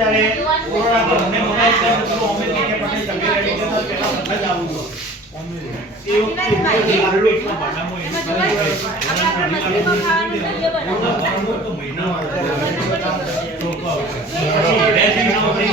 ત્યારે કોરોના ઘરને મોટા ત્યારે તો અમે કે પટેલ તમે રેડી છે તો પેલા બધા જ આવું એવું પેટમાં બનામો એને તો મહિના તો રેડી નોકરી